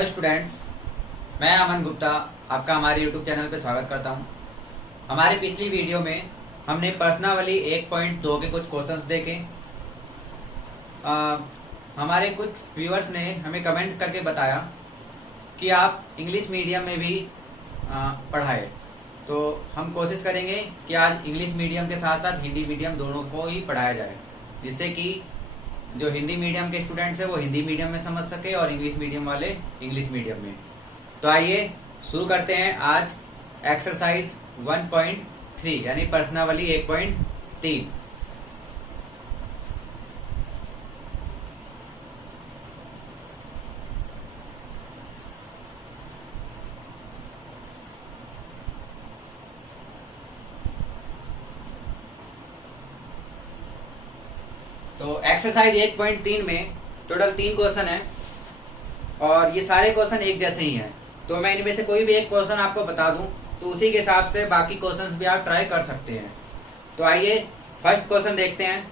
Hello students, मैं अमन गुप्ता आपका हमारे यूट्यूब चैनल पे स्वागत करता हूं। हमारी पिछली वीडियो में हमने प्रश्नावली 1.2 के कुछ क्वेश्चंस देखे। हमारे कुछ व्यूअर्स ने हमें कमेंट करके बताया कि आप इंग्लिश मीडियम में भी पढ़ाए, तो हम कोशिश करेंगे कि आज इंग्लिश मीडियम के साथ साथ हिंदी मीडियम दोनों को ही पढ़ाया जाए, जिससे कि जो हिंदी मीडियम के स्टूडेंट्स हैं वो हिंदी मीडियम में समझ सके और इंग्लिश मीडियम वाले इंग्लिश मीडियम में। तो आइए शुरू करते हैं आज एक्सरसाइज 1.3 यानी प्रश्नावली 1.3। तो एक्सरसाइज 1.3 में टोटल 3 क्वेश्चन है और ये सारे क्वेश्चन एक जैसे ही हैं। तो मैं इनमें से कोई भी एक क्वेश्चन आपको बता दूं तो उसी के हिसाब से बाकी क्वेश्चंस भी आप ट्राई कर सकते हैं। तो आइए फर्स्ट क्वेश्चन देखते हैं।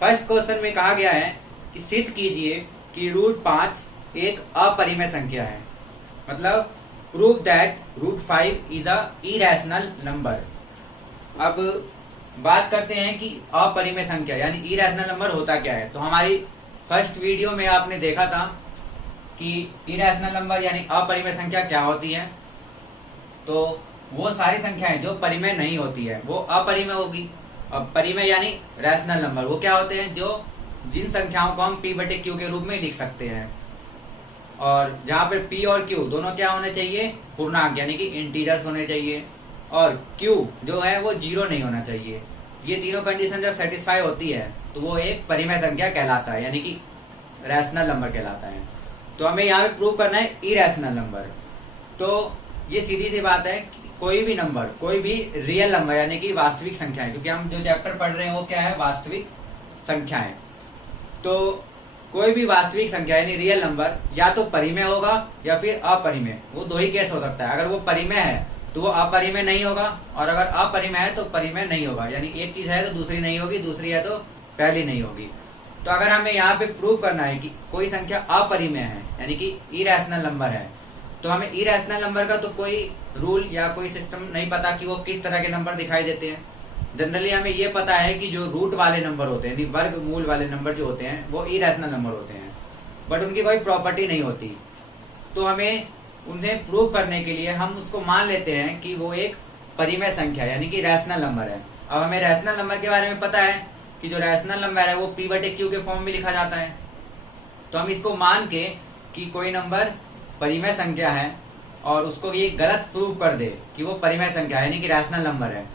फर्स्ट क्वेश्चन में कहा गया है कि सिद्ध कीजिए कि √5 एक अपरिमेय संख्या है। मतलब prove that √5 is a irrational number. अब बात करते हैं कि अपरिमेय संख्या यानी इरेशनल नंबर होता क्या है। तो हमारी फर्स्ट वीडियो में आपने देखा था कि इरेशनल नंबर यानी अपरिमेय संख्या क्या होती है। तो वो सारी संख्याएं जो परिमेय नहीं होती है वो अपरिमेय होगी। अब परिमेय यानी रैशनल नंबर वो क्या होते हैं, जो जिन संख्याओं को हम p/q के रूप में लिख सकते हैं, और जहां पर p और q दोनों क्या होने चाहिए, पूर्णांक यानी कि इंटीजर्स होने चाहिए, और q जो है वो 0 नहीं होना चाहिए। ये तीनों कंडीशन जब सेटिस्फाई होती है तो वो एक परिमेय संख्या कहलाता है, यानी कि रैशनल नंबर कहलाता है। तो हमें यहाँ पे प्रूव करना है इरेशनल नंबर। तो ये सीधी सी बात है कि कोई भी नंबर, कोई भी रियल नंबर यानी कि वास्तविक संख्या है, क्योंकि हम जो चैप्टर पढ़ रहे हैं वो क्या है, वास्तविक संख्याएं। तो कोई भी वास्तविक संख्या यानी रियल नंबर या तो परिमेय होगा या फिर अपरिमेय। वो दो ही केस हो सकता है। अगर वो परिमेय है तो वो अपरिमेय नहीं होगा, और अगर अपरिमेय है तो परिमेय नहीं होगा। यानी एक चीज है तो दूसरी नहीं होगी, दूसरी है तो पहली नहीं होगी। तो अगर हमें यहाँ पे प्रूव करना है कि कोई संख्या अपरिमेय है यानी कि इरेशनल नंबर है, तो हमें इरेशनल नंबर का तो कोई रूल या कोई सिस्टम नहीं पता कि वो किस तरह के नंबर दिखाई देते हैं। जनरली हमें ये पता है कि जो रूट वाले नंबर होते हैं, वर्गमूल वाले नंबर जो होते हैं वो इरेशनल नंबर होते हैं, बट उनकी कोई प्रॉपर्टी नहीं होती। तो हमें उन्हें प्रूव करने के लिए हम उसको मान लेते हैं कि वो एक परिमेय संख्या यानी कि रैशनल नंबर है। अब हमें रैशनल नंबर के बारे में पता है कि जो रैशनल नंबर है वो p/q के फॉर्म में लिखा जाता है। तो हम इसको मान के कि कोई नंबर परिमेय संख्या है और उसको ये गलत प्रूव कर दे कि वो परिमेय संख्या यानी कि रैशनल नंबर है,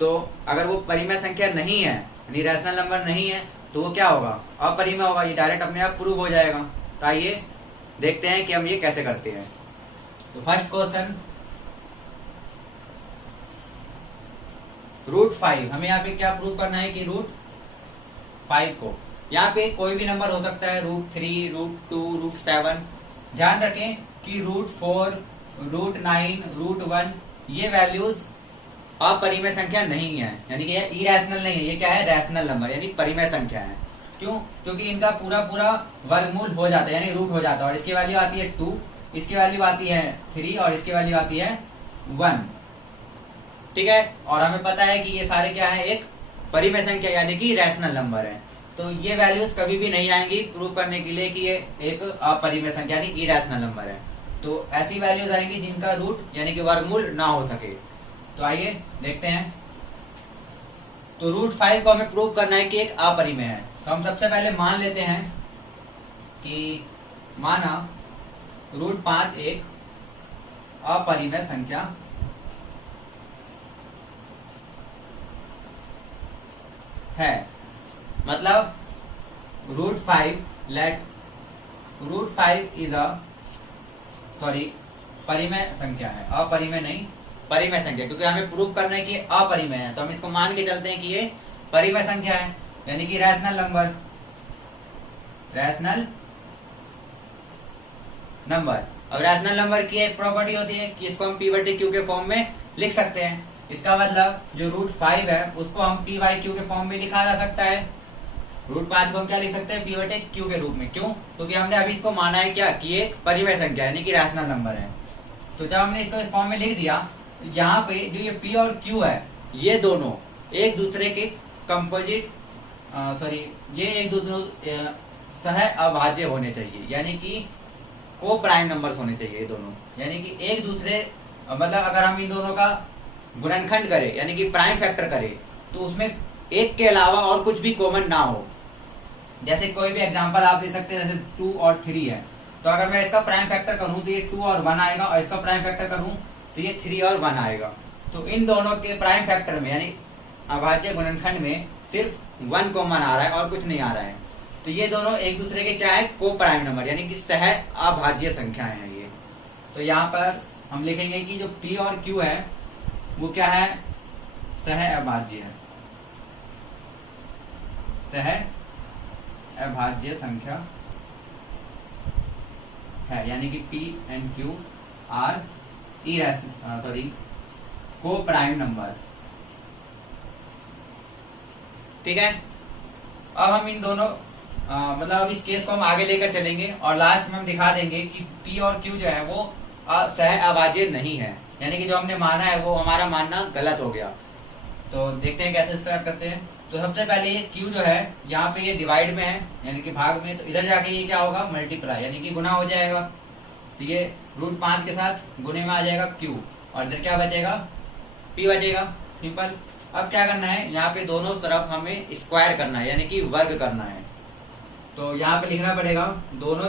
तो अगर वो परिमेय संख्या नहीं है यानी रैशनल नंबर नहीं है तो वो क्या होगा, अपरिमेय होगा। ये डायरेक्ट अपने आप प्रूव हो जाएगा। तो आइए देखते हैं कि हम ये कैसे करते हैं। तो फर्स्ट क्वेश्चन, √5 हमें यहाँ पे क्या प्रूव करना है कि √5 को, यहाँ पे कोई भी नंबर हो सकता है, √3, √2, √7। ध्यान रखें कि √4, √9, √1 ये वैल्यूज अपरिमेय संख्या नहीं है, यानी कि ये इरेशनल नहीं है। ये क्या है, रैशनल नंबर यानी परिमेय संख्या है। क्यों? क्योंकि इनका पूरा पूरा वर्गमूल हो जाता है यानी रूट हो जाता है, और इसकी वैल्यू आती है 2, इसकी वैल्यू आती है 3 और इसकी वैल्यू आती है 1। ठीक है, और हमें पता है कि ये सारे क्या है, एक परिमेय संख्या यानी कि रैशनल नंबर है। तो ये वैल्यूज कभी भी नहीं आएंगी प्रूव करने के लिए कि ये एक अपरिमेय संख्या यानी इरेशनल नंबर है। तो ऐसी वैल्यूज आएंगी जिनका रूट यानी कि वर्गमूल ना हो सके। तो आइए देखते हैं। तो √5 को हमें प्रूव करना है कि एक अपरिमेय है। तो हम सबसे पहले मान लेते हैं कि माना √5 एक अपरिमेय संख्या है। मतलब √5 इज अ परिमेय संख्या है, अपरिमेय नहीं, परिमेय संख्या। क्योंकि हमें प्रूव करना है कि अपरिमेय है तो हम इसको मान के चलते हैं कि ये परिमेय संख्या है यानी कि रैशनल नंबर। अब रैशनल नंबर की एक प्रॉपर्टी होती है कि इसको हम p/q के फॉर्म में लिख सकते हैं। इसका मतलब जो √5 है उसको हम p/q के फॉर्म में लिखा जा सकता है। √5 को हम क्या लिख सकते हैं, P बटे Q के रूप में। क्यों? क्योंकि हमने अभी इसको माना है क्या कि एक परिमेय संख्या यानी कि रैशनल नंबर है। तो जब हमने इसको इस फॉर्म में लिख दिया, यहाँ पे जो ये P और Q है ये दोनों एक दूसरे के कंपोजिट ये एक दूसरे सह अभाज्य होने चाहिए, यानी कि को प्राइम नंबर्स होने चाहिए ये दोनों, यानी कि एक दूसरे मतलब अगर हम इन दोनों का गुणनखंड करें यानी कि प्राइम फैक्टर करें तो उसमें एक के अलावा और कुछ भी कॉमन ना हो। जैसे कोई भी एग्जांपल आप दे सकते हैं, जैसे 2 और 3 है, तो अगर मैं इसका प्राइम फैक्टर करूं तो ये 2 और 1 आएगा, और इसका प्राइम फैक्टर करूं तो ये 3 और 1 आएगा। तो इन दोनों के प्राइम फैक्टर में यानी अभाज्य गुणनखंड में सिर्फ 1 कॉमन आ रहा है और कुछ नहीं आ रहा है। तो ये दोनों एक दूसरे के क्या है, को प्राइम नंबर यानी कि सह अभाज्य संख्याएं हैं ये। तो यहाँ पर हम लिखेंगे कि जो P और Q है वो क्या है, सह अभाज्य है, सह अभाज्य संख्या है, यानी कि P and Q आर को प्राइम नंबर। ठीक है, अब हम इन दोनों मतलब अब इस केस को हम आगे लेकर चलेंगे और लास्ट में हम दिखा देंगे कि P और Q जो है वो सह अभाज्य नहीं है, यानी कि जो हमने माना है वो हमारा मानना गलत हो गया। तो देखते हैं कैसे स्टार्ट करते हैं। तो सबसे पहले ये Q जो है यहाँ पे ये डिवाइड में है यानी कि भाग में, तो इधर जाके ये क्या होगा, मल्टीप्लाई यानी कि गुना हो जाएगा। तो ये √5 के साथ गुने में आ जाएगा Q, और इधर क्या बचेगा, P बचेगा। सिंपल। अब क्या करना है, यहाँ पे दोनों तरफ हमें स्क्वायर करना है यानी कि वर्ग करना है। तो यहाँ पे लिखना पड़ेगा दोनों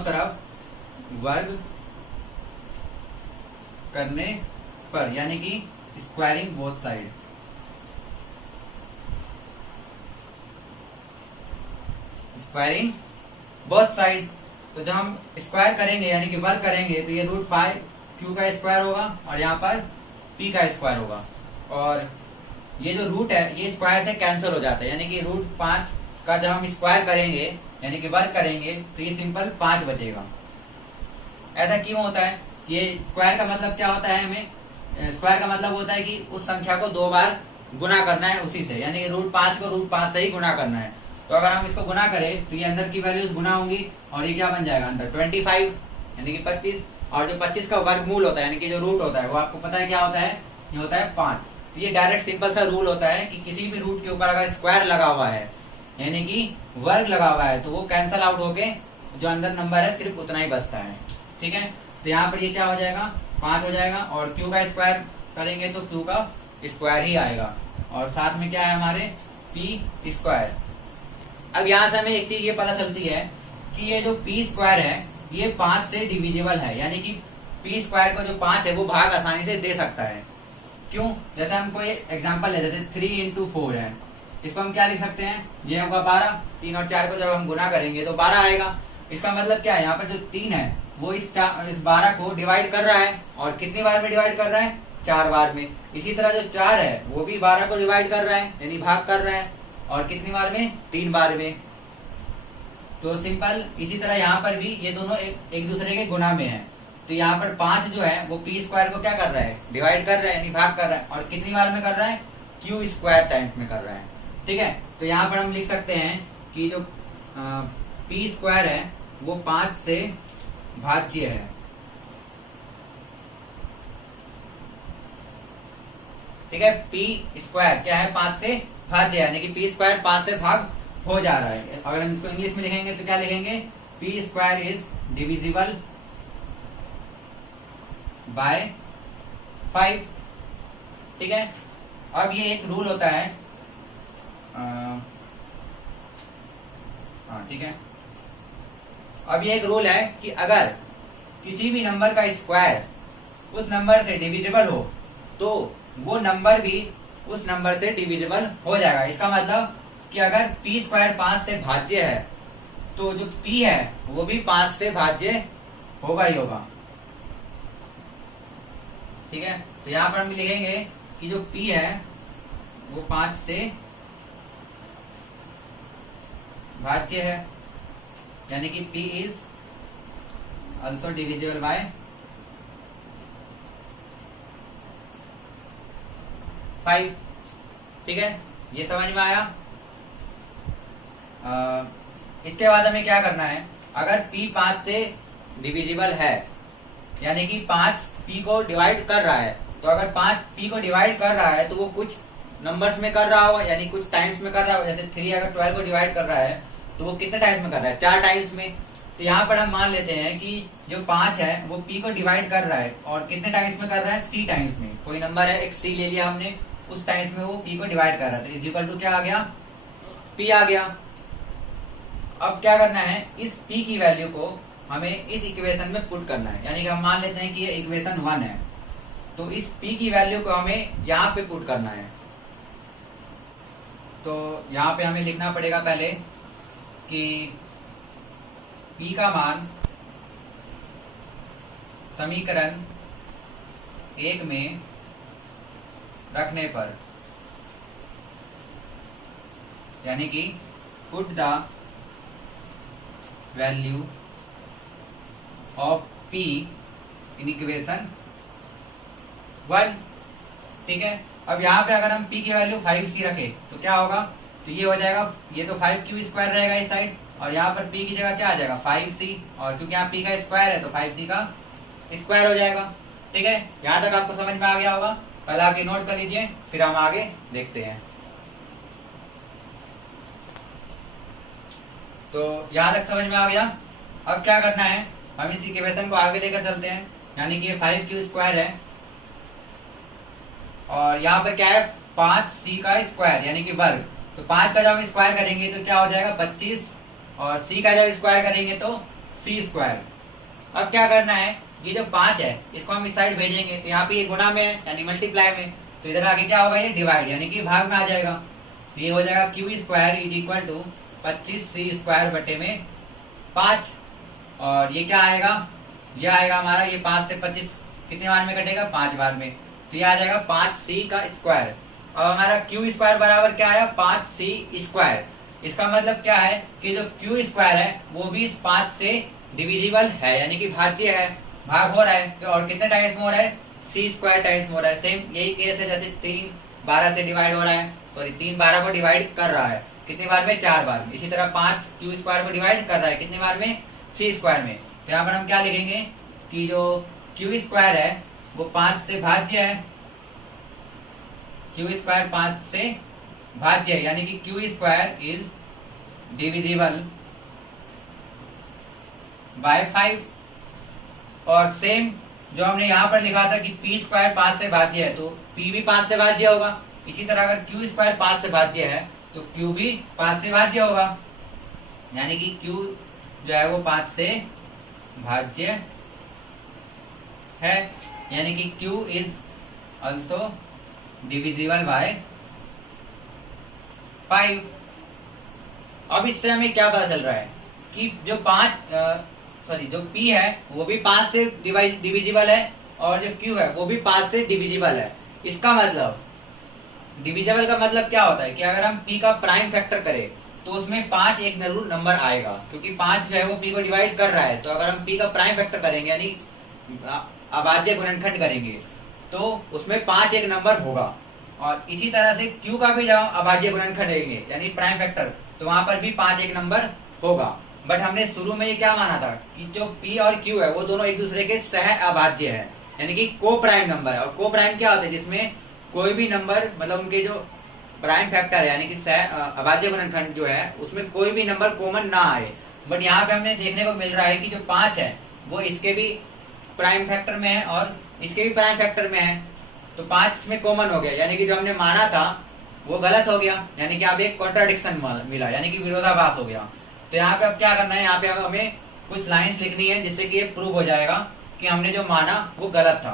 तरफ वर्ग करने पर, यानी कि squaring both side. Squaring both side. तो जब हम स्क्वायर करेंगे यानी कि वर्ग करेंगे तो ये √5 Q का स्क्वायर होगा और यहाँ पर P का स्क्वायर होगा, और ये जो रूट है ये स्क्वायर से कैंसिल हो जाता है, यानी कि √5 का जब हम स्क्वायर करेंगे यानी कि वर्ग करेंगे तो ये सिंपल 5 बचेगा। ऐसा क्यों होता है, ये स्क्वायर का मतलब क्या होता है, हमें स्क्वायर का मतलब होता है कि उस संख्या को 2 बार गुना करना है उसी से, यानी √5 को √5 से ही गुना करना है। तो अगर हम इसको गुना करें तो ये अंदर की वैल्यूज गुना होंगी और ये क्या बन जाएगा अंदर 25 यानी कि 25, और जो 25 का वर्गमूल होता है यानी कि जो रूट होता है वो आपको पता है क्या होता है, ये होता है 5। तो ये डायरेक्ट सिंपल सा रूल होता है कि किसी भी रूट के ऊपर अगर स्क्वायर लगा हुआ है यानी कि वर्ग लगा हुआ है तो वो कैंसल आउट होके जो अंदर नंबर है सिर्फ उतना ही बचता है। ठीक है, तो यहाँ पर ये क्या हो जाएगा, 5 हो जाएगा, और Q का स्क्वायर करेंगे तो Q का स्क्वायर ही आएगा, और साथ में क्या है हमारे P स्क्वायर। अब यहाँ से हमें एक चीज ये पता चलती है कि ये जो P स्क्वायर है ये 5 से डिविजिबल है, यानी कि P स्क्वायर को जो 5 है वो भाग आसानी से दे सकता है। क्यों, जैसे हम कोई एग्जांपल ले, जैसे 3 × 4 है, इसको हम क्या लिख सकते हैं, ये होगा 12, 3 और 4 को जब हम गुना करेंगे तो 12 आएगा। इसका मतलब क्या है, यहाँ पर जो 3 है वो इस 12 को डिवाइड कर रहा है, और कितनी बार में डिवाइड कर रहा है, 4 बार में। इसी तरह जो 4 है वो भी 12 को डिवाइड कर रहा है यानी भाग कर रहा है, और कितनी बार में, 3 बार में। तो सिंपल इसी तरह यहाँ पर भी ये दोनों एक दूसरे के गुना में है। तो यहाँ पर 5 जो है वो P स्क्वायर को क्या कर रहा है, डिवाइड कर रहा है यानी भाग कर रहा है, और कितनी बार में कर रहा है, Q स्क्वायर टाइम्स में कर रहा है। ठीक है, तो यहाँ पर हम लिख सकते हैं कि जो P स्क्वायर है वो 5 से भाज्य है। ठीक है, P स्क्वायर क्या है, 5 से भाज्य, यानी कि P स्क्वायर 5 से भाग हो जा रहा है। अगर हम इसको इंग्लिश में लिखेंगे तो क्या लिखेंगे, P square is divisible by 5। ठीक है, अब ये एक रूल होता है, ठीक है, अब ये एक रूल है कि अगर किसी भी नंबर का स्क्वायर उस नंबर से डिविजिबल हो तो वो नंबर भी उस नंबर से डिविजिबल हो जाएगा। इसका मतलब कि अगर P स्क्वायर 5 से भाज्य है तो जो P है वो भी 5 से भाज्य होगा ही होगा। ठीक है, तो यहाँ पर हम लिखेंगे कि जो P है वो 5 से भाज्य है, यानी कि P is also divisible by 5। ठीक है, ये समझ में आया। इसके बाद हमें क्या करना है, अगर p 5 से डिविजिबल है, यानी कि 5 p को डिवाइड कर रहा है, तो अगर 5 p को डिवाइड कर रहा है तो वो कुछ नंबर्स में कर रहा होगा, यानी कुछ टाइम्स में कर रहा होगा। जैसे 3 अगर 12 को डिवाइड कर रहा है तो वो कितने टाइम्स में कर रहा है, 4 टाइम्स में। तो यहाँ पर हम मान लेते हैं कि जो 5 है वो p को डिवाइड कर रहा है, और कितने टाइम्स में कर रहा है, c टाइम्स में। कोई नंबर है, एक c ले लिया हमने, उस टाइम्स में वो p को डिवाइड कर रहा है, तो इज इक्वल टू क्या आ गया, p आ गया। अब क्या करना है, इस p की वैल्यू को हमें इस इक्वेशन में पुट करना है, यानी कि हम मान लेते हैं कि ये इक्वेशन 1 है, तो इस p की वैल्यू को हमें यहाँ पे पुट करना है। तो यहाँ पे हमें लिखना पड़ेगा पहले कि p का मान समीकरण 1 में रखने पर, यानी कि put the value of p in equation 1, ठीक है। अब यहाँ पे अगर हम p की वैल्यू 5c रखे तो क्या होगा, तो ये हो जाएगा, ये तो 5q स्क्वायर रहेगा इस साइड, और यहाँ पर p की जगह क्या आ जाएगा, 5c, और क्योंकि यहाँ p का स्क्वायर है तो 5c का स्क्वायर हो जाएगा। ठीक है, यहाँ तक आपको समझ में आ गया होगा। पहले आप ये नोट कर लीजिए, फिर हम आगे देखते हैं। तो यहाँ तक समझ में आ गया। अब क्या करना है, हम इस इक्वेशन को आगे लेकर चलते हैं, यानी कि ये 5q स्क्वायर है, और यहाँ पर क्या है, 5c का स्क्वायर यानी कि वर्ग। तो 5 का जब हम स्क्वायर करेंगे तो क्या हो जाएगा, 25, और c का जब स्क्वायर करेंगे तो c स्क्वायर। अब क्या करना है, ये जो 5 है इसको हम इस साइड भेजेंगे, तो यहाँ पे ये गुना में है यानी मल्टीप्लाई में, तो इधर आगे क्या होगा, ये डिवाइड यानी कि भाग में आ जाएगा। तो ये हो जाएगा q square is equal to 25c square बटे में 5, और ये क्या आएगा, ये आएगा हमारा, ये 5 से 25 कितने बार में कटेगा, 5 बार में, तो ये आ जाएगा 5c का स्क्वायर। अब हमारा q स्क्वायर बराबर क्या आया, 5c स्क्वायर। इसका मतलब क्या है कि जो q स्क्वायर है वो भी इस 5 से डिविजिबल है, यानी कि भाज्य है, भाग हो रहा है, और कितने टाइम्स में हो रहा है, c स्क्वायर टाइम्स में हो रहा है। सेम यही केस है, जैसे 3 12 से डिवाइड हो रहा है, सॉरी 3 12 को डिवाइड कर रहा है, कितनी बार में, 4 बार में। इसी तरह 5 q स्क्वायर को डिवाइड कर रहा है, कितनी बार में, c स्क्वायर में। तो यहाँ पर हम क्या लिखेंगे कि जो q स्क्वायर है वो 5 से भाज्य है, q स्क्वायर 5 से भाज्य है, यानी कि q square is divisible by 5। और सेम जो हमने यहाँ पर लिखा था कि p स्क्वायर 5 से भाज्य है, तो p भी 5 से भाज्य होगा। इसी तरह अगर q स्क्वायर 5 से भाज्य है तो q भी 5 से भाज्य होगा, यानी कि q जो है वो 5 से भाज्य है, यानी कि q is also divisible by 5। अब इससे हमें क्या पता चल रहा है कि जो जो p है वो भी 5 से डिविजिबल है, और जो q है वो भी 5 से डिविजिबल है। इसका मतलब, डिविजिबल का मतलब क्या होता है कि अगर हम p का प्राइम फैक्टर करें तो उसमें 5 एक जरूर नंबर आएगा, क्योंकि 5 जो है वो p को डिवाइड कर रहा है। तो अगर हम p का प्राइम फैक्टर करेंगे यानी अभाज्य गुणनखंड करेंगे तो उसमें 5 एक नंबर होगा, और इसी तरह से q का भी जब अभाज्य गुणनखंड करेंगे यानी प्राइम फैक्टर, तो वहां पर भी 5 एक नंबर होगा। बट हमने शुरू में ये क्या माना था कि जो p और q है वो दोनों एक दूसरे के सह अभाज्य है, यानी कि को प्राइम नंबर है। और को प्राइम क्या होता है, जिसमें कोई भी नंबर, मतलब उनके जो प्राइम फैक्टर है यानी कि सह अभाज्य गुणनखंड जो है उसमें कोई भी नंबर कॉमन ना आए। बट यहाँ पे हमें देखने को मिल रहा है कि जो 5 है वो इसके भी प्राइम फैक्टर में है और इसके भी प्राइम फैक्टर में है, तो 5 इसमें कॉमन हो गया, यानी कि जो हमने माना था वो गलत हो गया, यानी कि अब एक कॉन्ट्राडिक्शन मिला, यानी कि विरोधाभास हो गया। तो यहाँ पे अब क्या करना है, यहाँ पे अब हमें कुछ लाइंस लिखनी है जिससे कि ये प्रूव हो जाएगा कि हमने जो माना वो गलत था।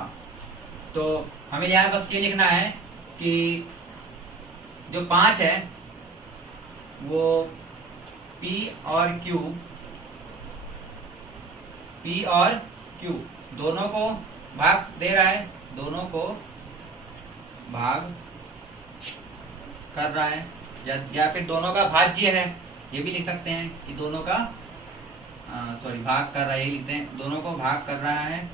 तो हमें यहाँ बस ये लिखना है कि जो 5 है वो p और q दोनों को भाग दे रहा है, दोनों को भाग कर रहा है, या फिर दोनों का भाज्य है, ये भी लिख सकते हैं कि दोनों का भाग कर रहा है, ये लिखते हैं, दोनों को भाग कर रहा है,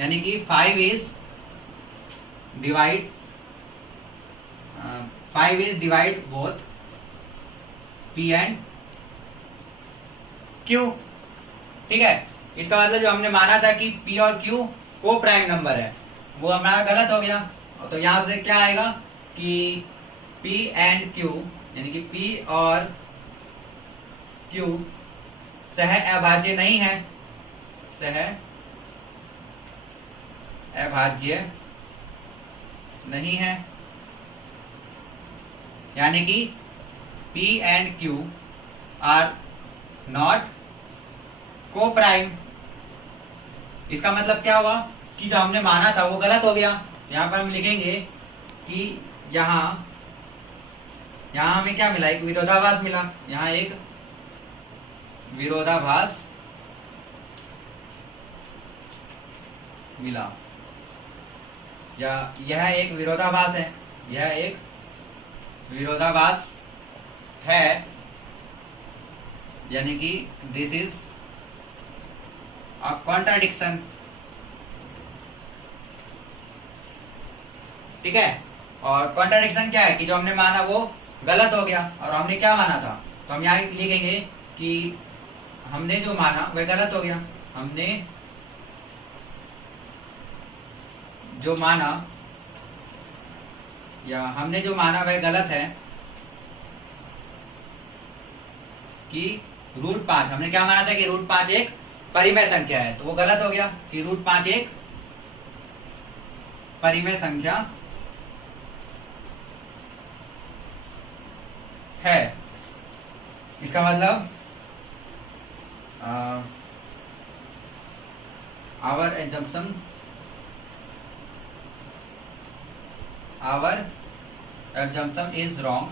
यानी कि 5 is divides 5 is divide both P and Q। ठीक है, इसका मतलब जो हमने माना था कि P और Q को प्राइम नंबर है वो हमारा गलत हो गया। तो यहां से क्या आएगा कि P एंड Q यानी कि P और Q सह अभाज्य नहीं है, सह अभाज्य नहीं है, यानी कि P and Q are not coprime. इसका मतलब क्या हुआ कि जो हमने माना था वो गलत हो गया। यहां पर हम लिखेंगे कि यहां हमें क्या मिला, एक विरोधाभास मिला। यहां एक विरोधाभास मिला, या यह एक विरोधाभास है, यह एक विरोधाभास है, यानी कि दिस इज अ कॉन्ट्राडिक्शन। ठीक है, और कॉन्ट्राडिक्शन क्या है कि जो हमने माना वो गलत हो गया और हमने क्या माना था, तो हम यहाँ लिखेंगे कि हमने जो माना वह गलत हो गया। हमने जो माना वह गलत है कि √5, हमने क्या माना था कि √5 एक परिमेय संख्या है, तो वो गलत हो गया कि √5 एक परिमेय संख्या है। इसका मतलब our assumption is wrong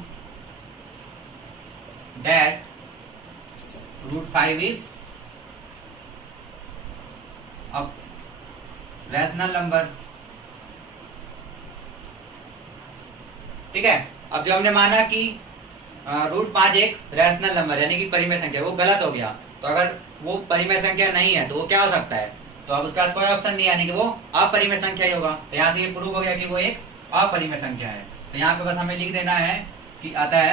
that √5 is a rational number। ठीक है, अब जो हमने माना कि √5 एक रैशनल नंबर यानी कि परिमेय संख्या, वो गलत हो गया। तो अगर वो परिमेय संख्या नहीं है तो वो क्या हो सकता है, तो अब उसका कोई ऑप्शन नहीं, यानी कि वो अपरिमेय संख्या ही होगा। तो यहाँ से ये प्रूव हो गया कि वो एक अपरिमेय संख्या है। तो यहाँ पे बस हमें लिख देना है कि अतः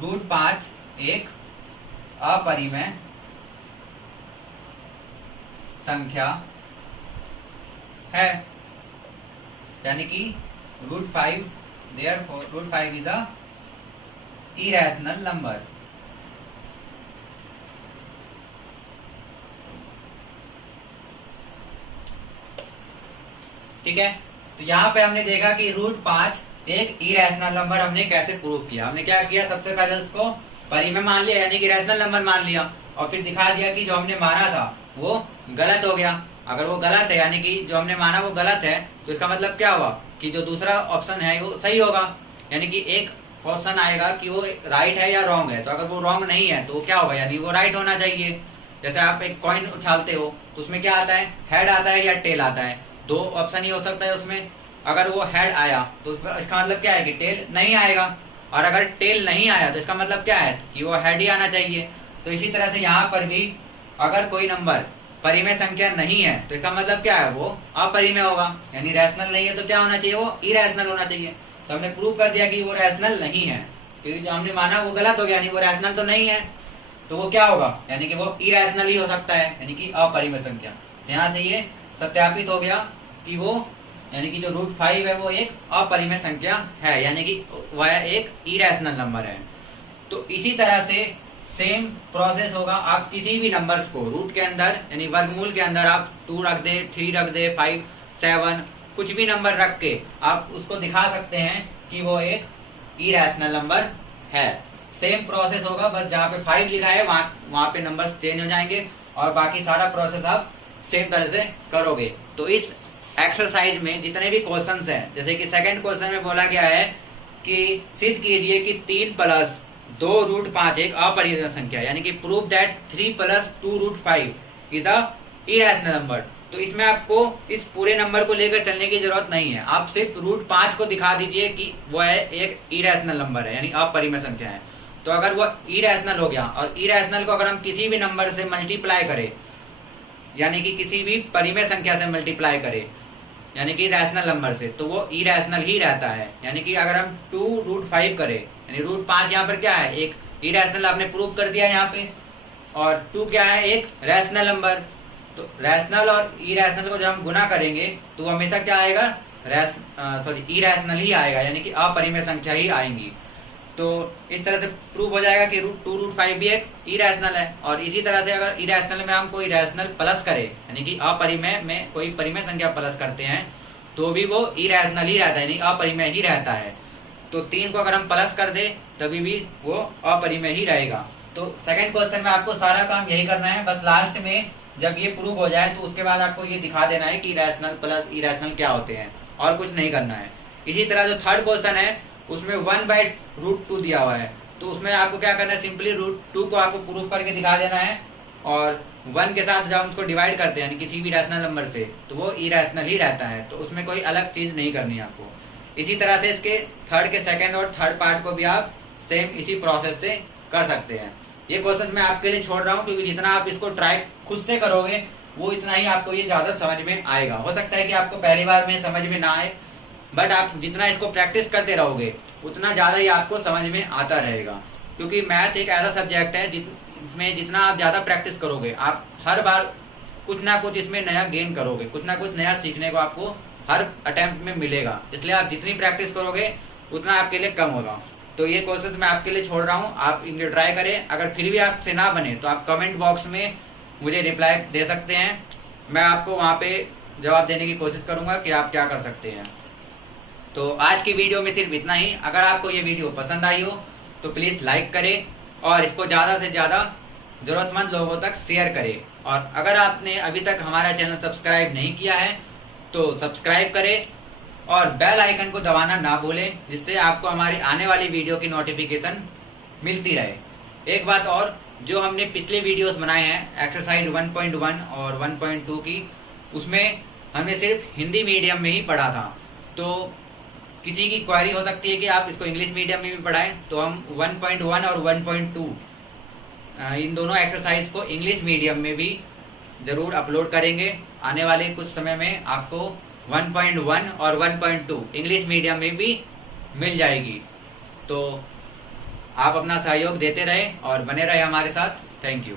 √5 एक अपरिमेय संख्या है, यानी कि √5 therefore √5 is a irrational number। ठीक है, तो यहाँ पे हमने देखा कि √5 एक इरेशनल नंबर हमने कैसे प्रूव किया। हमने क्या किया, सबसे पहले उसको परिमेय मान लिया यानी कि रैशनल नंबर मान लिया, और फिर दिखा दिया कि जो हमने माना था वो गलत हो गया। अगर वो गलत है यानी कि जो हमने माना वो गलत है, तो इसका मतलब क्या हुआ कि जो दूसरा ऑप्शन है वो सही होगा। यानी कि एक क्वेश्चन आएगा कि वो राइट है या रॉन्ग है, तो अगर वो रॉन्ग नहीं है तो वो क्या होगा, यानी वो राइट होना चाहिए। जैसे आप एक कॉइन उछालते हो तो उसमें क्या आता है, हेड आता है या टेल आता है, दो ऑप्शन ही हो सकता है उसमें। अगर वो हेड आया तो इसका मतलब क्या है कि टेल नहीं आएगा, और अगर टेल नहीं आया तो इसका मतलब क्या है कि वो हेड ही आना चाहिए। तो इसी तरह से यहाँ पर भी अगर कोई नंबर परिमेय संख्या नहीं है तो इसका मतलब क्या है, वो अपरिमेय होगा, यानी रैशनल नहीं है तो क्या होना चाहिए, वो इरेशनल होना चाहिए। तो हमने प्रूव कर दिया कि वो रैशनल नहीं है, क्योंकि जो हमने माना वो गलत हो गया, यानी वो रैशनल तो नहीं है, तो वो क्या होगा, यानी कि वो इरेशनल ही हो सकता है, यानी कि अपरिमेय संख्या। तो यहाँ से ये सत्यापित हो गया कि वो यानी कि जो √5 है वो एक अपरिमेय संख्या है, यानी कि वह एक इरेशनल नंबर है। तो इसी तरह से सेम प्रोसेस होगा, आप किसी भी नंबर्स को रूट के अंदर यानी वर्गमूल के अंदर आप 2 रख दे, 3 रख दे, 5, 7 कुछ भी नंबर रख के आप उसको दिखा सकते हैं कि वो एक इरेशनल नंबर है। सेम प्रोसेस होगा, बस जहाँ पे 5 लिखा है वहां पे नंबर्स चेंज हो जाएंगे, और बाकी सारा प्रोसेस आप सेम तरह से करोगे। तो इस एक्सरसाइज में जितने भी क्वेश्चंस हैं, जैसे कि सेकंड क्वेश्चन में बोला गया है कि सिद्ध कीजिए कि 3 + 2√5 एक अपरिमेय संख्या, यानी कि prove that 3 + 2√5 is a irrational number. तो इसमें आपको इस पूरे नंबर को लेकर चलने की जरूरत नहीं है, आप सिर्फ √5 को दिखा दीजिए कि वह एक इरेशनल नंबर है, यानी अपरिमेय संख्या है। तो अगर वो इरेशनल हो गया, और इरेशनल को अगर हम किसी भी नंबर से मल्टीप्लाई करें, यानी कि किसी भी परिमेय संख्या से मल्टीप्लाई करें, यानी कि रैशनल नंबर से, तो वो इरेशनल ही रहता है। यानी कि अगर हम 2√5 करें, यानी √5 यहाँ पर क्या है, एक इरेशनल आपने प्रूव कर दिया यहाँ पे, और 2 क्या है, एक रैशनल नंबर। तो रैशनल और इरेशनल को जब हम गुना करेंगे तो हमेशा क्या आएगा, इरेशनल ही आएगा, यानी कि अपरिमेय संख्या ही आएंगी। तो इस तरह से प्रूव हो जाएगा कि 2√5 भी एक इरेशनल है। और इसी तरह से अगर इरेशनल में हम कोई रैशनल प्लस करें, यानी कि अपरिमेय में कोई परिमेय संख्या प्लस करते हैं, तो भी वो इरेशनल ही रहता है, यानी अपरिमेय ही रहता है। तो 3 को अगर हम प्लस कर दे तभी भी वो अपरिमेय ही रहेगा। तो सेकंड क्वेश्चन में आपको सारा काम यही करना है, बस लास्ट में जब ये प्रूव हो जाए तो उसके बाद आपको ये दिखा देना है कि रैशनल प्लस इरेशनल क्या होते हैं, और कुछ नहीं करना है। इसी तरह जो थर्ड क्वेश्चन है उसमें 1/√2 दिया हुआ है, तो उसमें आपको क्या करना है, सिंपली √2 को आपको प्रूव करके दिखा देना है, और 1 के साथ जब हम उसको डिवाइड करते हैं यानी किसी भी रैशनल नंबर से, तो वो इरेशनल ही रहता है। तो उसमें कोई अलग चीज नहीं करनी है आपको। इसी तरह से इसके थर्ड के सेकंड और थर्ड पार्ट को भी आप सेम इसी प्रोसेस से कर सकते हैं। ये क्वेश्चन मैं आपके लिए छोड़ रहा हूँ, क्योंकि जितना आप इसको ट्राई खुद से करोगे वो इतना ही आपको ये ज्यादा समझ में आएगा। हो सकता है कि आपको पहली बार में समझ में ना आए, बट आप जितना इसको प्रैक्टिस करते रहोगे उतना ज्यादा ही आपको समझ में आता रहेगा। क्योंकि मैथ एक ऐसा सब्जेक्ट है जिसमें जितना आप ज्यादा प्रैक्टिस करोगे, आप हर बार कुछ ना कुछ इसमें नया गेन करोगे, कुछ ना कुछ नया सीखने को आपको हर अटेम्प्ट में मिलेगा। इसलिए आप जितनी प्रैक्टिस करोगे उतना आपके लिए कम होगा। तो ये क्वेश्चन मैं आपके लिए छोड़ रहा हूँ, आप इनके ट्राई करें। अगर फिर भी आपसे ना बने तो आप कमेंट बॉक्स में मुझे रिप्लाई दे सकते हैं, मैं आपको वहां पे जवाब देने की कोशिश करूंगा कि आप क्या कर सकते हैं। तो आज की वीडियो में सिर्फ इतना ही। अगर आपको ये वीडियो पसंद आई हो तो प्लीज लाइक करें और इसको ज्यादा से ज्यादा जरूरतमंद लोगों तक शेयर करें। और अगर आपने अभी तक हमारा चैनल सब्सक्राइब नहीं किया है तो सब्सक्राइब करें और बेल आइकन को दबाना ना भूलें, जिससे आपको हमारी आने वाली वीडियो की नोटिफिकेशन मिलती रहे। एक बात और, जो हमने पिछले वीडियोस बनाए हैं एक्सरसाइज 1.1 और 1.2 की, उसमें हमने सिर्फ हिंदी मीडियम में ही पढ़ा था। तो किसी की क्वेरी हो सकती है कि आप इसको इंग्लिश मीडियम में भी पढ़ाएं, तो हम 1.1 और 1.2 इन दोनों एक्सरसाइज को इंग्लिश मीडियम में भी जरूर अपलोड करेंगे। आने वाले कुछ समय में आपको 1.1 और 1.2 इंग्लिश मीडियम में भी मिल जाएगी। तो आप अपना सहयोग देते रहे और बने रहे हमारे साथ। Thank you.